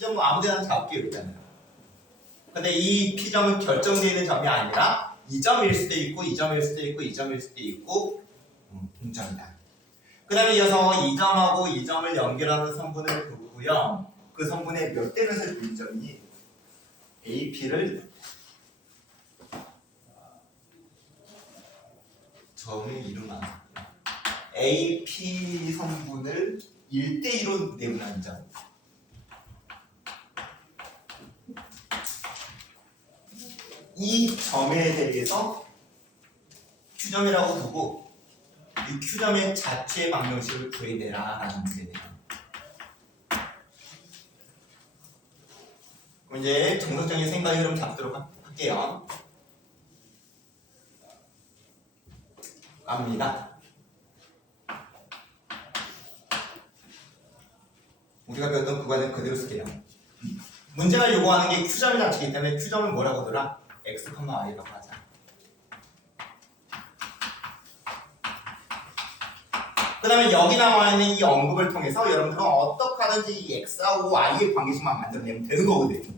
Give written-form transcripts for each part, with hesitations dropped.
P점 아무 데나 잡을게요 일단은. 근데 이 P점은 결정되는 점이 아니라 이 점일 수도 있고 이 점일 수도 있고 이 점일 수도 있고 동점이다. 그 다음에 이어서 이 점하고 이 점을 연결하는 선분을 긋고요. 그 선분의 몇 대 몇의 분점이 AP를 점을 이루면 AP 선분을 1대2로 내분하는 점. 이 점에 대해서 Q점이라고 두고 이 Q점의 자체 방정식을 구해내라 라는 문제네요. 그럼 이제 정석적인 생각 흐름 잡도록 할게요. 갑니다. 우리가 배웠던 구간을 그대로 쓸게요. 문제가 요구하는 게 Q점의 자체이기 때문에 Q점을 뭐라고 하더라? X, Y라고 하자. 그 다음에 여기 나와 있는 이 언급을 통해서 여러분들은 어떻게 하든지 이 X하고 Y의 관계식만 만들어내면 되는 거거든요.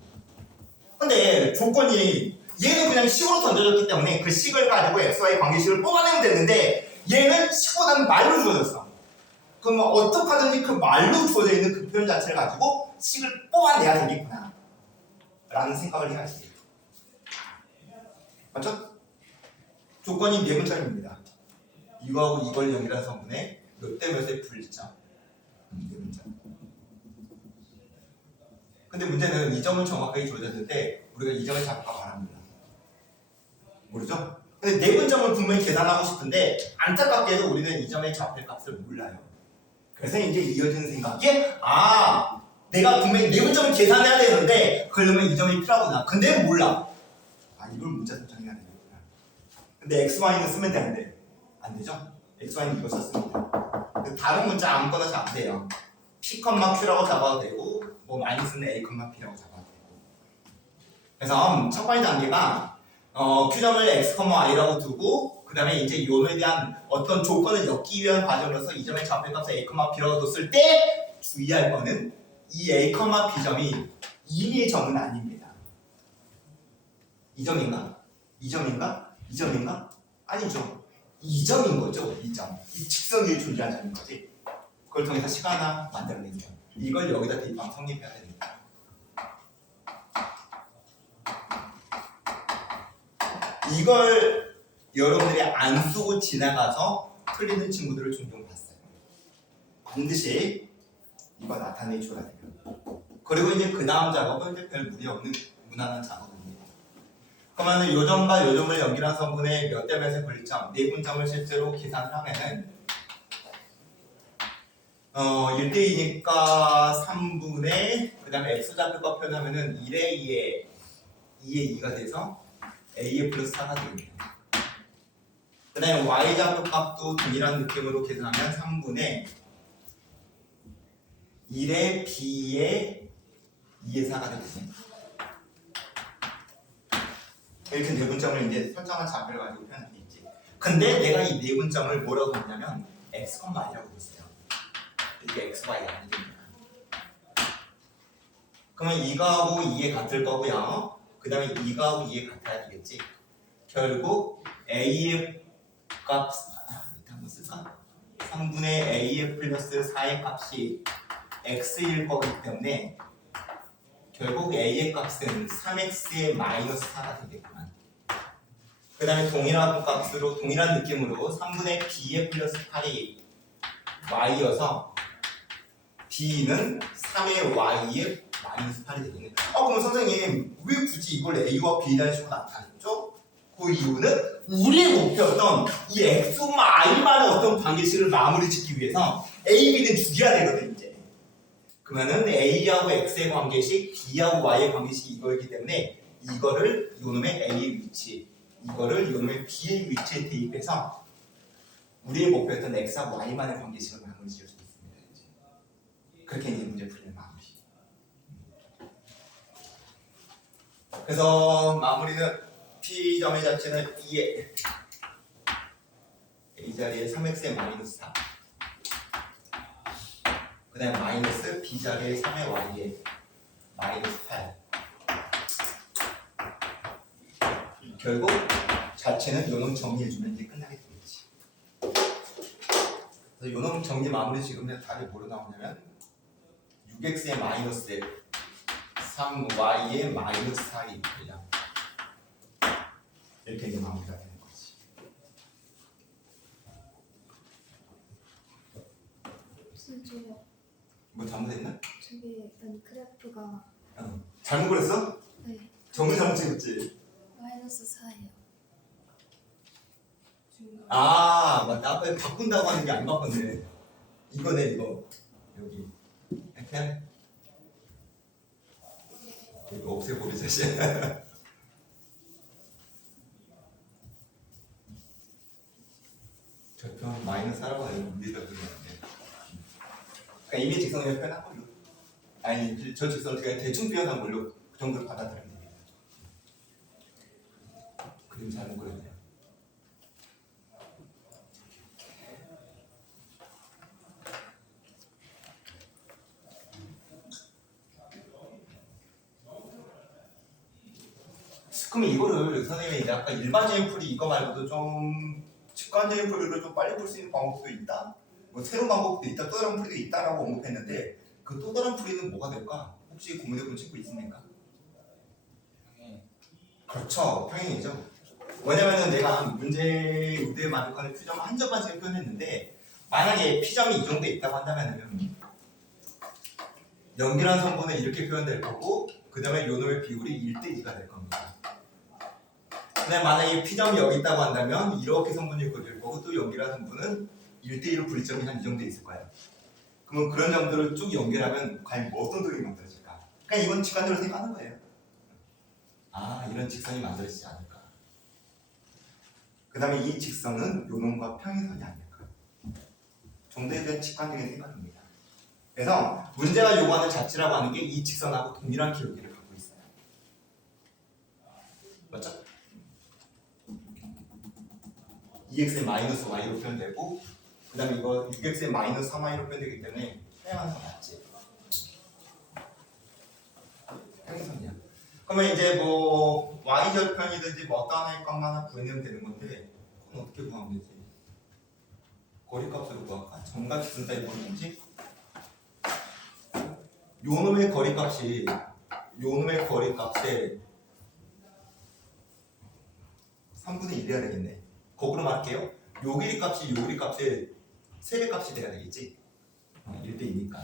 근데 조건이 얘는 그냥 식으로 던져졌기 때문에 그 식을 가지고 X와의 관계식을 뽑아내면 되는데 얘는 식보다는 말로 주어졌어. 그러면 어떻게 하든지 그 말로 주어져 있는 그 표현 자체를 가지고 식을 뽑아내야 되겠구나 라는 생각을 해야지. 맞죠? 조건이 네 문장입니다. 이거하고 이걸 연결한 성분의 몇 대 몇의 분리점. 네 문장. 근데 문제는 이 점을 정확하게 줘줬는데 우리가 이 점을 잡을까 바랍니다. 모르죠? 근데 네 분점을 분명히 계산하고 싶은데 안타깝게도 우리는 이 점의 좌표값을 몰라요. 그래서 이제 이어지는 생각이 내가 분명히 네 분점을 계산해야 되는데 그러려면 이 점이 필요하구나. 근데 몰라. 이걸 문자 설정해야 되겠구나. 근데 XY는 쓰면 되는데 안 되죠? XY는 이거 썼습니다. 다른 문자 아무거나 잡으세요. P, Q라고 잡아도 되고 뭐 마이너스는 A, P라고 잡아도 되고. 그래서 첫 번째 단계가 Q점을 X, Y라고 두고 그 다음에 이제 요에 대한 어떤 조건을 엮기 위한 과정으로서 이 점의 좌표값을 A, B라고 뒀을 때 주의할 거는 이 A, B점이 2의 점은 아닙니다. 이 점인가? 이 점인가? 이 점인가? 아니죠. 이 점인 거죠. 이 점. 이 직선 위에 존재하는 점인 거지. 그걸 통해서 식 하나 만들어낸 점. 이걸 여기다 대입하면 성립해야 됩니다. 이걸 여러분들이 안 쓰고 지나가서 틀리는 친구들을 종종 봤어요. 반드시 이거 나타내줘야 돼요. 그리고 이제 그 다음 작업은 이제 별 무리 없는 무난한 작업입니다. 그러면 요 점과 요 점을 연결한 성분의 몇 대 몇의 분리점, 네 분점을 실제로 계산을 하면은 1대2니까 3분의 그 다음에 X좌표값 표현하면은 1에 2에 2에 2가 돼서 A에 플러스 4가 되겠네요. 그 다음에 Y좌표값도 동일한 느낌으로 계산하면 3분의 1에 B에 2에 4가 되겠네요. 이렇게 네 분점을 이제 설정한 좌표를 가지고 표현하겠지. 근데 내가 이 네 분점을 뭐라고 했냐면 X, Y라고 했어요. 이게 X, Y 아니겠냐. 그러면 이거하고 이게 같을 거고요. 그 다음에 이거하고 이게 같아야 되겠지. 결국 A의 값, 일단 한번 쓸까? 3분의 A의 플러스 4의 값이 X일 거기 때문에 결국 A의 값은 3X의 마이너스 4가 되겠구만. 그 다음에 동일한 값으로, 동일한 느낌으로 3분의 B의 플러스 8이 Y여서 B는 3의 Y의 마이너스 8이 되겠네. 그럼 선생님 왜 굳이 이걸 A와 B라는 식으로 나타냈죠? 그 이유는 우리 목표였던 이 X, Y만의 어떤 관계식을 마무리 짓기 위해서 A, B는 죽여야 되거든 이제. 그러면은 A하고 X의 관계식, B하고 Y의 관계식이 이거이기 때문에 이거를 요놈의 A의 위치, 이거를 요놈의 B의 위치에 대입해서 우리의 목표였던 X하고 Y만의 관계식을 마무리 지을 수 있습니다. 이제. 그렇게 이제 문제 풀이는 마무리. 그래서 마무리는 P점의 자체는 2에 A 자리에 3X의 마이너스 4, 그 다음에 마이너스 B 자리에 3의 Y의 마이너스 8. 결국 자체는 요놈 정리해주면 이제 끝나게 되겠지. 그래서 요놈 정리 마무리 지금 답이 뭐로 나오냐면 6x의 마이너스 1, 3y의 마이너스 4이 그냥 이렇게 이제 마무리가 되는 거지. 선생님, 뭐 잘못했나? 저기 일단 그래프가 잘못 그랬어? 네 정리 잘못 찍었지? 마이너스 4예요. 아 맞다. 아까 바꾼다고 하는 게 안 바꿨네. 이거네 이거. 여기 이렇게 이거 없애버리자. 저편 마이너스 하라고 하는 위에다 그러는데 그러니까 이미 직선을 표현한 걸로 아니 저 직선을 그냥 대충 표현한 걸로 그 정도로 받아들이면 됩니다. 그림 잘못 그렸네요. 그럼 이거를 선생님이 이제 아까 일반적인 풀이 이거 말고도 좀 직관적인 풀이를 좀 빨리 풀 수 있는 방법도 있다. 뭐 새로운 방법도 있다. 또 다른 풀이도 있다라고 언급했는데 그 또 다른 풀이는 뭐가 될까? 혹시 고민해 본 친구 있습니까? 그렇죠. 평행이죠. 왜냐면은 내가 문제 무대에 만족하는 피점을 한 점만 지금 표현했는데 만약에 피점이 이 정도에 있다고 한다면은 연결한 성분은 이렇게 표현될 거고 그 다음에 요놈의 비율이 1대2가 될 겁니다. 근데 만약에 피점이 여기 있다고 한다면 이렇게 성분이 그릴 거고 또 연결한 성분은 1대1로 분리점이 한 이 정도 있을 거예요. 그러면 그런 점들을 쭉 연결하면 과연 뭐 어떤 도형이 만들어질까? 그냥 이건 직관적으로 생각하는 거예요. 아 이런 직선이 만들어지지 않을까. 그 다음에 이 직선은 요놈과 평행선이 아닐까. 정도에 대한 직관적인 생각입니다. 그래서 문제가 요구하는 자치라고 하는 게 이 직선하고 동일한 기울기를 갖고 있어요. 맞죠? 2x의 마이너스 y로 표현되고 그 다음에 이거 6x의 마이너스 3y로 표현되기 때문에 평행하는 건 맞지. 평행선이야. 그러면 이제 뭐 y절편이든지 뭐 어떤 하나의 값만 하나 구해내면 되는 건데 그건 어떻게 구하면 되지? 거리값으로 구할까? 정과 직선 사이 거리인지 요놈의 거리값이 요놈의 거리값에 3분의 1이어야 되겠네. 거꾸로 말할게요. 요 길이값이 요 길이값의 3배값이 돼야 되겠지. 1대2니까.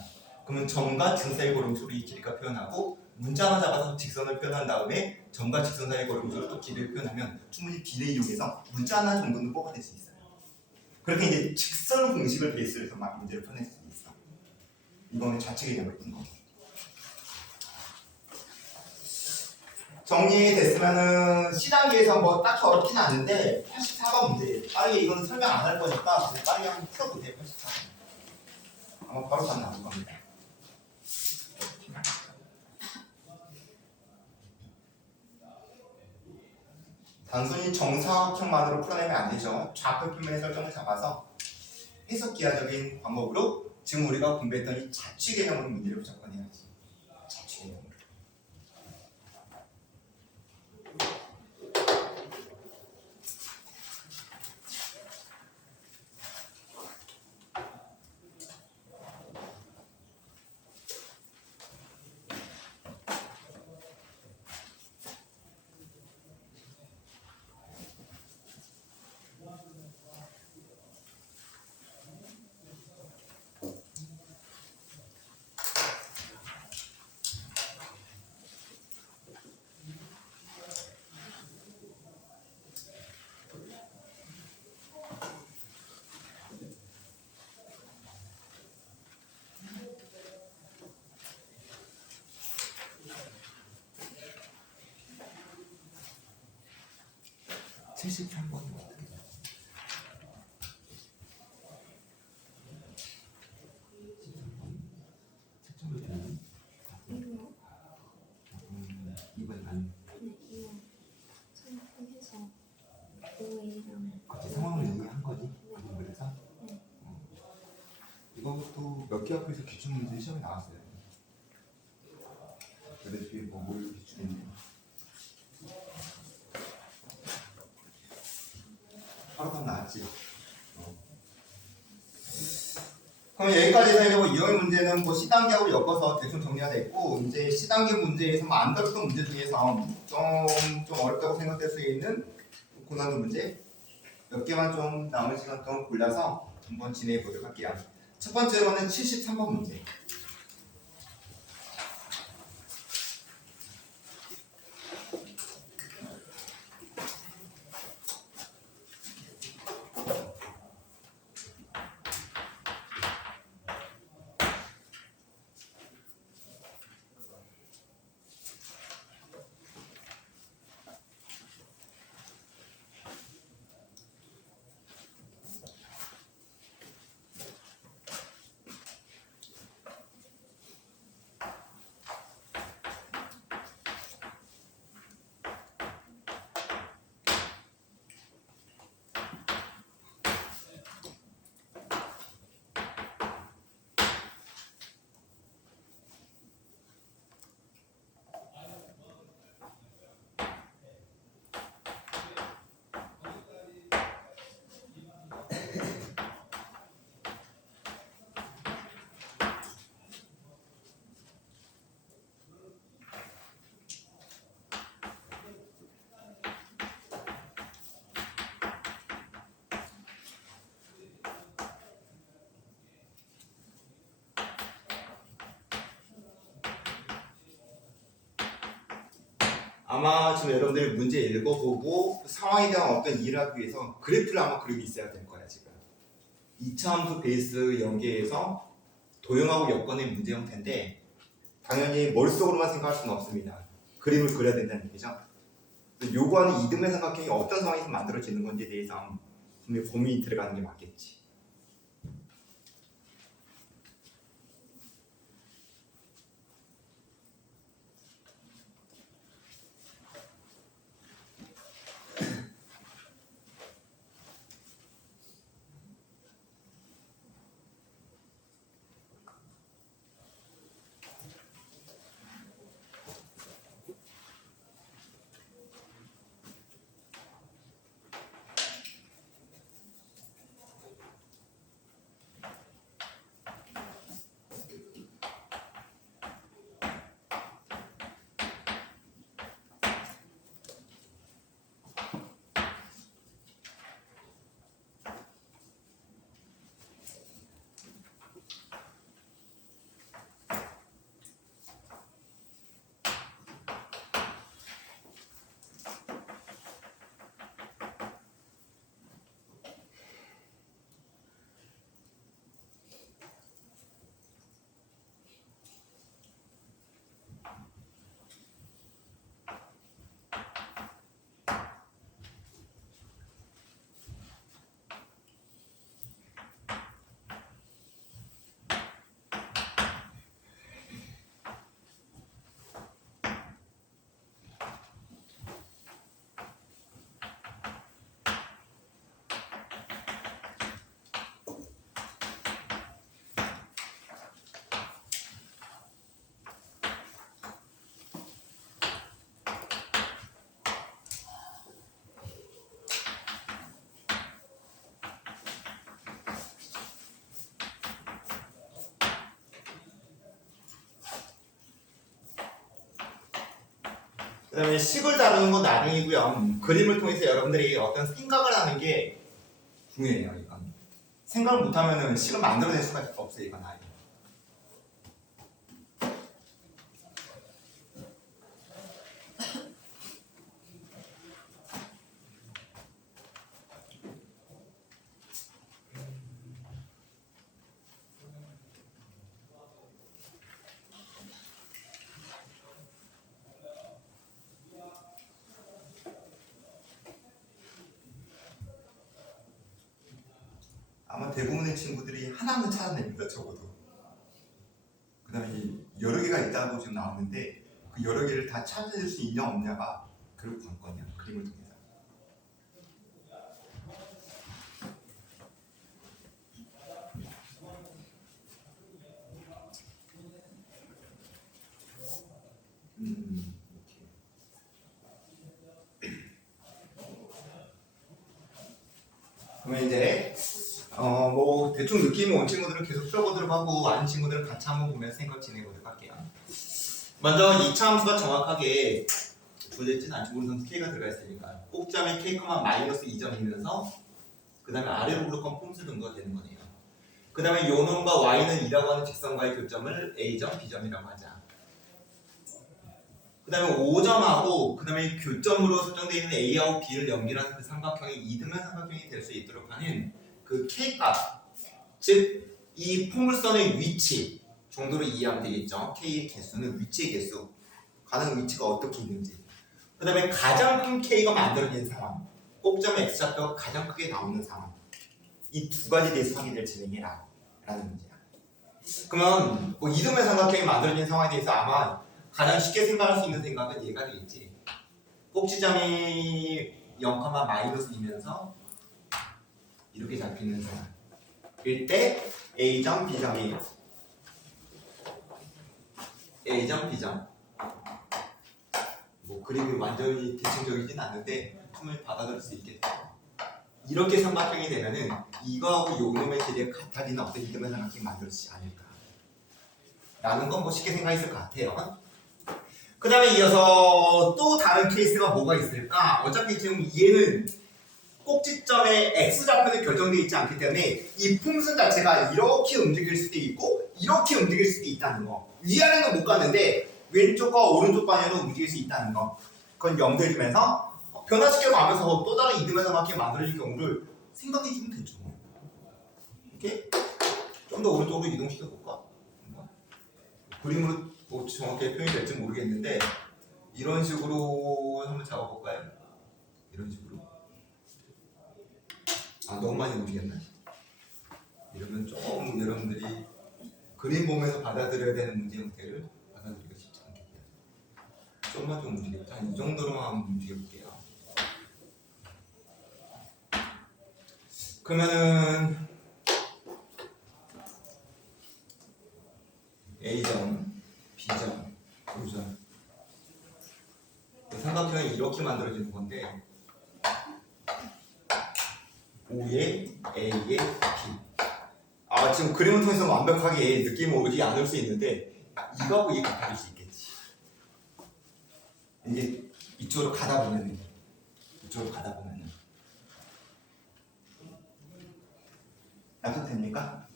그러면 점과 직선 사이 걸음수로 이 길이값 표현하고 문자 하나 잡아서 직선을 표현한 다음에 점과 직선 사이 걸음수로 또 길이를 표현하면 충분히 비례 이용해서 문자 하나 정도는 뽑아낼 수 있어요. 그렇게 이제 직선 공식을 베이스로 해서 막 문제를 풀어낼 수 있어. 이거는 좌측 개념을 푼 거. 정리됐으면은 C단계에서 뭐 딱히 어렵진 않은데 84번 문제. 빠르게 이거는 설명 안 할 거니까 빠르게 한번 풀어보세요. 84번. 아마 바로 답 나올 겁니다. 단순히 정사각형만으로 풀어내면 안 되죠. 좌표 표면의 설정을 잡아서 해석 기하적인 방법으로 지금 우리가 공부했던 이 자취 개념으로 문제를 접근해야지. 자취 개념으로. (73번) 어떻게 돼요? 채점을 되는? 이거 2번 안. 이거 참고해서 5A랑 그치 상황을 이해한 거지? 그래서 네. 이것도 몇 개 학교에서 기출 문제 시험에 나왔어요. 그래도 뒤에 뭘 이렇게 주겠네. 바로 더 나았지. 그럼 여기까지 해서 이제 뭐 이형 문제는 뭐 C단계하고 엮어서 대충 정리가 됐고, 이제 C단계 문제에서 뭐 안 다뤘던 문제 중에서 좀 어렵다고 생각될 수 있는 고난도 문제 몇 개만 좀 남은 시간 동안 골라서 한번 진행해 보도록 할게요. 첫 번째로는 73번 문제. 아마 지금 여러분들이 문제 읽어보고 그 상황에 대한 어떤 이해를 하기 위해서 그래프를 아마 그리고 있어야 될 거야 지금. 2차 함수 베이스 연계에서 도형하고 엮어낸 문제 형태인데 당연히 머릿속으로만 생각할 수는 없습니다. 그림을 그려야 된다는 얘기죠. 요구하는 이등변 삼각형이 어떤 상황에서 만들어지는 건지에 대해서 분명히 고민이 들어가는 게 맞겠지. 그 다음에 식을 다루는 건 나중이고요. 그림을 통해서 여러분들이 어떤 생각을 하는 게 중요해요. 이건 생각을 못하면 식을 만들어낼 수가 없어요. 이건 아예. 아마 대부분의 친구들이 하나는 찾아냅니다. 적어도. 그 다음에 여러 개가 있다고 지금 나왔는데 그 여러 개를 다 찾아낼 수 있냐 없냐가 결국 관건이야. 그림을 통해서. 그러면 이제 뭐 대충 느낌이 온 친구들은 계속 풀어보도록 하고 아는 친구들은 같이 한번 보면서 생각 진행해보도록 할게요. 먼저 2차 함수가 정확하게 주어졌지는 않죠. 우리 선수 K가 들어가 있으니까 꼭점에 K, 마이너스 2점이면서 그 다음에 아래로 블록한 폼수 정도가 되는 거네요. 그 다음에 요 놈과 Y는 2라고 하는 직선과의 교점을 A점, B점이라고 하자. 그 다음에 5점하고 그 다음에 교점으로 설정되어 있는 A하고 B를 연결하는 그 삼각형이 이등변 삼각형이 될 수 있도록 하는 그 K값, 즉 이 포물선의 위치 정도로 이해하면 되겠죠. K의 개수는 위치의 개수, 가는 위치가 어떻게 있는지. 그 다음에 가장 큰 K가 만들어진 상황, 꼭점 X좌표가 가장 크게 나오는 상황, 이 두 가지 대해서 확인을 진행해라 라는 문제야. 그러면 뭐 이등변 삼각형이 만들어진 상황에 대해서 아마 가장 쉽게 생각할 수 있는 생각은 얘가 되겠지. 꼭지점이 0,-2면서 이렇게 잡히는 상황. 이때 A점, B점이 A점, B점. 뭐 그림이 완전히 대칭적이진 않는데 한번 받아들일 수 있겠죠. 이렇게 삼각형이 되면은 이거하고 요 놈의 길이가 같아지는 어떤 이등변 삼각형이 만들어지지 않을까 라는 건 뭐 쉽게 생각했을 것 같아요. 그 다음에 이어서 또 다른 케이스가 뭐가 있을까? 어차피 지금 얘는 꼭지점에 X좌표는 결정되어 있지 않기 때문에 이 품선 자체가 이렇게 움직일 수도 있고 이렇게 움직일 수도 있다는 거. 위아래는 못 갔는데 왼쪽과 오른쪽 방향으로 움직일 수 있다는 거. 그건 염두에 두면서 변화시켜 가면서 또 다른 이등변 삼각형이 만들어질 경우를 생각해 주면 되죠. 이렇게 좀 더 오른쪽으로 이동시켜 볼까? 그림으로 뭐 정확하게 표현이 될지 모르겠는데 이런 식으로 한번 잡아볼까요? 이런 식으로. 아 너무 많이 움직였나? 이러면 좀 여러분들이 그림 보면서 받아들여야 되는 문제 형태를 받아들이기가 쉽지 않겠다. 좀만 좀 움직였다. 한 이 정도로만 한번 움직여볼게요. 그러면은 A점, B점, O점. 삼각형이 이렇게 만들어지는 건데 O에 A에 B. 아 지금 그림을 통해서 완벽하게 느낌이 오지 않을 수 있는데 이거하고 이게 같아질 수 있겠지. 이제 이쪽으로 가다 보면은 나도 됩니까?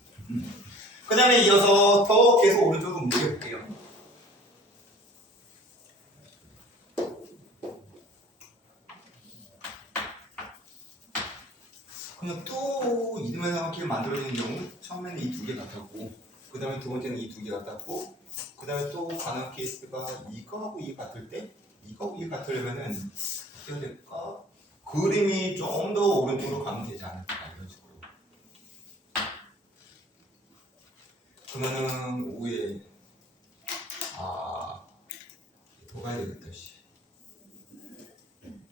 그 다음에 이어서 더 계속 오른쪽으로 움직여볼게요. 그냥 또 이등변 삼각형이 만들어지는 경우 처음에는 이 두 개 같았고 그 다음에 두 번째는 이 두 개 같았고 그 다음에 또 가능한 케이스가 이거하고 이게 같을 때 이거하고 이게 같으려면은 어떻게 해야 될까? 그림이 좀 더 오른쪽으로 가면 되지 않을까 이런 식으로. 그러면은 5에 더 가야 되겠다 씨.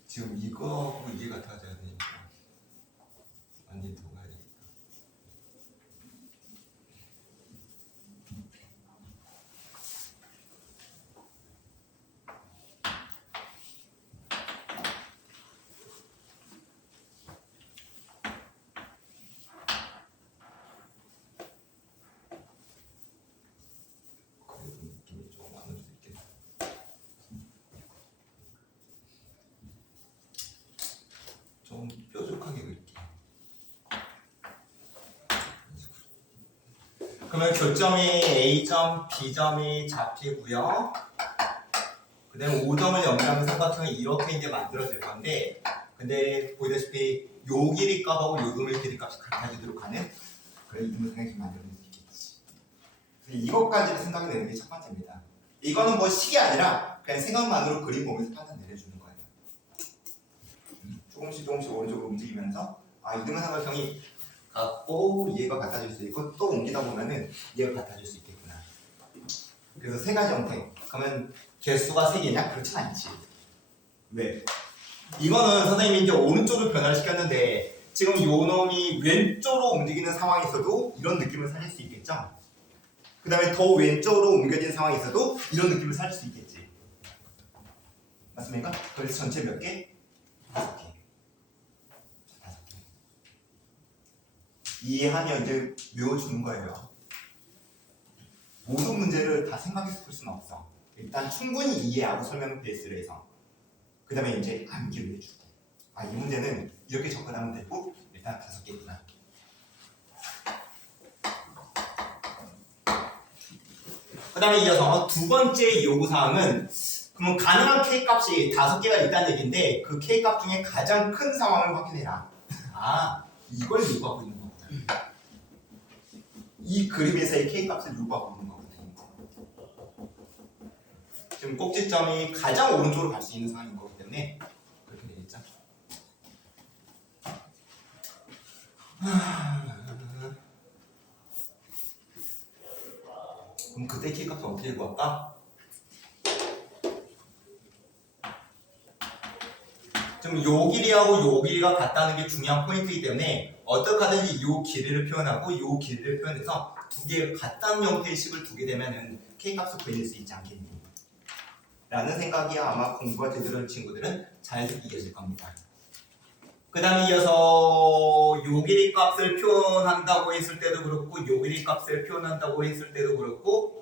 지금 이거하고 이게 같아져야 되니까 완전히 더 가야 되겠다. 그래도 느낌이 좀 안 올 수 있겠다. 좀 뾰족하게 그릴게. 그러면 교점이 A점, B점이 잡히고요. 그 다음에 5점을 연결하는 삼각형이 이렇게 이제 만들어질 건데 근데 보시다시피 요 길이 값하고 요 놈의 길이 값이 같아지도록 하는 그런 이등변 삼각형이 만들어질 수 있겠지. 그래서 이것까지를 생각해내는 게 첫 번째입니다. 이거는 뭐 식이 아니라 그냥 생각만으로 그림 보면서 판단 내려주는 거예요. 조금씩 오른쪽으로 움직이면서 이등변 삼각형이 같고 얘가 같아질 수 있고 또 옮기다 보면은 얘가 같아질 수 있겠구나. 그래서 세 가지 형태. 그러면 개수가 세 개냐? 그렇진 않지. 왜? 이거는 선생님이 이제 오른쪽으로 변화를 시켰는데 지금 요 놈이 왼쪽으로 움직이는 상황이 있어도 이런 느낌을 살릴 수 있겠죠? 그 다음에 더 왼쪽으로 옮겨진 상황이 있어도 이런 느낌을 살릴 수 있겠지. 맞습니까? 그래서 전체 몇 개? 5개. 5개. 이해하면 이제 외워주는 거예요. 모든 문제를 다 생각해서 풀 수는 없어. 일단 충분히 이해하고 설명 베이스를 해서 그 다음에 이제 암기를 해주고 아, 이 문제는 이렇게 접근하면 되고 일단 5개구나. 그 다음에 이어서 두 번째 요구사항은 그러면 가능한 K값이 5개가 있다는 얘기인데 그 K값 중에 가장 큰 상황을 확인해라. 아, 이걸 요구하고 있는 거구나. 이 그림에서의 K값을 요구하고 있는 거거든요. 지금 꼭지점이 가장 오른쪽으로 갈 수 있는 상황인 거기 때문에 그렇게 되겠죠. 그럼 그때 K값을 어떻게 구할까? 지금 요 길이하고 요 길이가 같다는 게 중요한 포인트이기 때문에 어떻게 하든지 요 길이를 표현하고 요 길이를 표현해서 두 개 같다는 형태의 식을 두게 되면은 K값을 구해낼 수 있지 않겠니? 라는 생각이 아마 공부가 제대로 한 친구들은 잘 이겨질 겁니다. 그 다음에 이어서 요 길이 값을 표현한다고 했을 때도 그렇고 요 길이 값을 표현한다고 했을 때도 그렇고